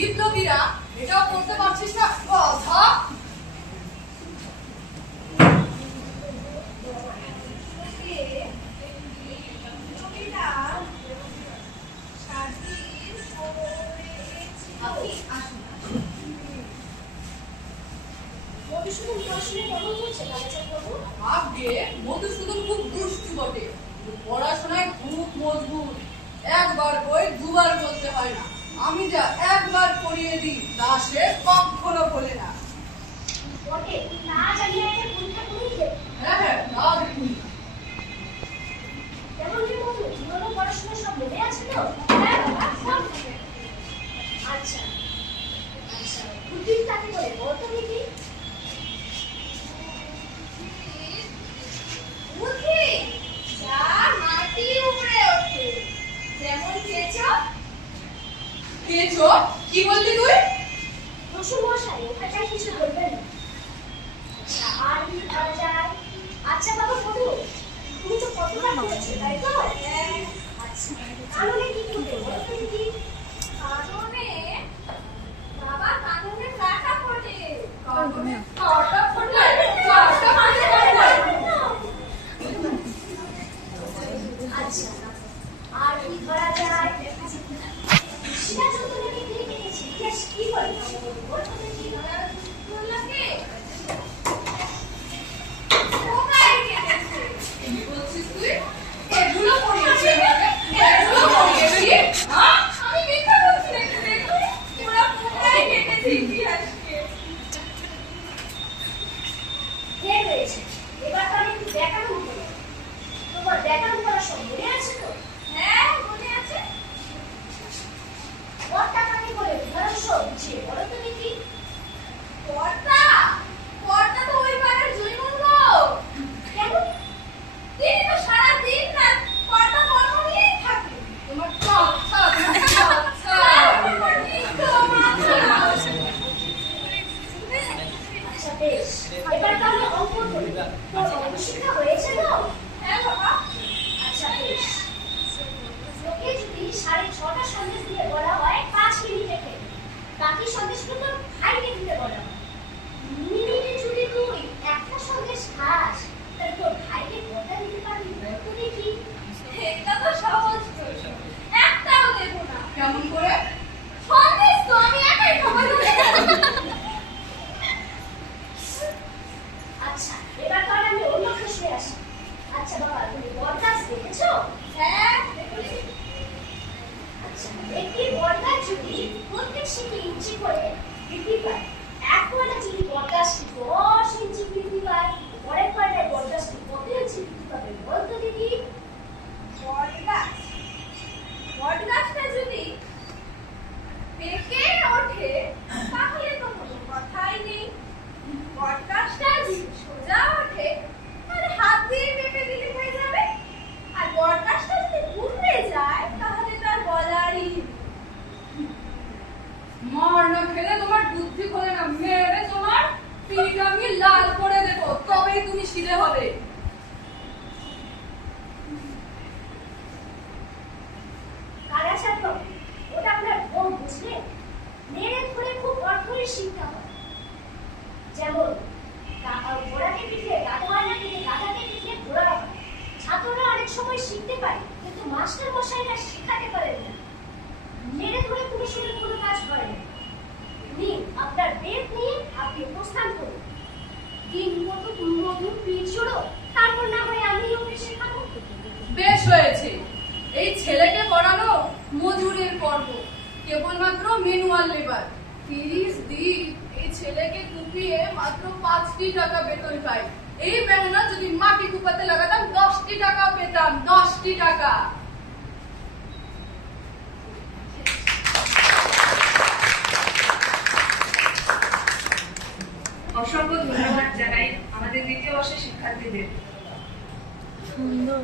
বিপ্লবীরা এটাও করতে পারছিস না কথা। মধুসূদন খুব দুষ্টু বটে, পড়াশোনায় খুব মজবুত। একবার বই দুবার বলতে হয় না। আমি যা একবার পড়িয়ে দিই তা সে কখনো বলে না। হ্যাঁ হ্যাঁ, না দেখুন। পড়াশোনা সব মনে আছে তো? আচ্ছা আচ্ছা, বুদ্ধি কাকে বলে বলতো দেখি? বুদ্ধি যা মাটি উপরে ওঠে, যেমন কেঁচো। কেঁচো? কি বললি তুই? শ্বশুর মশাই ওখানটায় কিছু বলবেন না। আচ্ছা, আর কি করা যায়? আচ্ছা বাবা বলু, তুমি তো কতটা পড়েছো তাই তো? আচ্ছা, কাননে কি করবে বলতো দেখি? কাননে বাবা, কাননে কাটা পড়ে। কাননে কাটা পড়লে? কাটা পড়লে? আচ্ছা, আর কি করা যায়? সেটা যত নাকি দিয়ে কেটেছি, কি করে বলতো দেখি? বললাকে কোথায় কেটেছে? কি বলছিস তুই? এগুলো পড়িয়েছি আমাকে? এগুলো পড়িয়েছি? হ্যাঁ? আমি মিথ্যা বলছি নাকি? দেখো ওরা কোথায় কেটেছে ইতিহাসকে। কে হয়েছে? এবার তো আমি একটু দেখানো হলো। তোমার দেখানো করা সব মনে আছে তো? হ্যাঁ মনে আছে। কর্তা কাকে বলে উদাহরণ সব বুঝিয়ে বলো তো দেখি। কর্তা? কর্তা তো ওই পাড়ার জৈমন লোক। কেন? তিনি তো সারাদিন না কর্তা কর্ম নিয়েই থাকে। তোমার কথা, আচ্ছা বেশ, এবার তাহলে অঙ্ক করি। তোর অঙ্ক শিক্ষা হয়েছে তো? হ্যাঁ বাবা। আচ্ছা বেশ, লোকে যদি 6:30 সন্দেশ দিয়ে বলা হয় 5 মিনিটে খেতে, বাকি সন্দেশগুলো তোর ভাইকে দিতে বলা হয়। মিনিটে যদি তুই একটা সন্দেশ খাস, তাহলে তোর ভাইকে কটা দিতে পারবি বলতো দেখি? এটা তো সহজ প্রশ্ন, একটাও দেব না। কেমন করে? সন্দেশ তো আমি একাই খাবো। আচ্ছা, এবার তাহলে আমি অন্য প্রশ্নে আসি। আচ্ছা বাবা, তুমি বটগাছ দেখেছো? হ্যাঁ দেখেছি। আচ্ছা, একটি বটগাছ যদি প্রত্যেক শিখে ইঞ্চি করে বৃদ্ধি পায়, এক পয়লা যদি বটগাছটি 10 ইঞ্চি বৃদ্ধি পায়, পরের পয়লায় বটগাছটি কত ইঞ্চি বৃদ্ধি পাবে বলতো দেখি? বটগাছটা যদি পেকে ওঠে তাহলে তো কোনো কথাই নেই। বটগাছটা যদি সোজা ওঠে তাহলে হাত দিয়ে পেঁপে দিলে হয়ে যাবে। আর বটগাছটা যদি ঘুরে যায় তাহলে তার বলারই। মার না খেলে তোমার বুদ্ধি খোলে না। মেরে তোমার পিঠ আমি লাল করে দেবো, তবেই তুমি সিধে হবে। কারাসার বাবু, ওটা আপনার বউ বুঝলে? মেরে ধরে খুব কঠোরই শিক্ষা হয়। যেমন ঘোড়াকে পিঠে গাধা হয় না, কিন্তু গাধাকে পিঠে ঘোড়া হয়। ছাত্ররা অনেক সময় শিখতে পারে, কিন্তু মাস্টার মশাইরা শেখাতে পারেন না। মেরে ধরে পুরুষের কোনো কাজ হয় না। নিন আপনার বেদ নিয়ে আপনি প্রস্থান করুন। দিন মতো মধুর পিঠ জোড়ো, তারপর না হয় আমি ওকে শেখাবো। বেশ হয়েছে। এই ছেলেকে পড়ানো মজুরের পর্ব, কেবলমাত্র ম্যানুয়াল লেবার। 30 দিন এই ছেলেকে কুপিয়ে মাত্র 5টি টাকা বেতন পাই। এই মেহনত যদি মাটি কুপাতে লাগাতাম 10টি টাকা পেতাম। 10টি টাকা। অসংখ্য ধন্যবাদ জানাই আমাদের দ্বিতীয় বর্ষের শিক্ষার্থীদের। সুন্দর।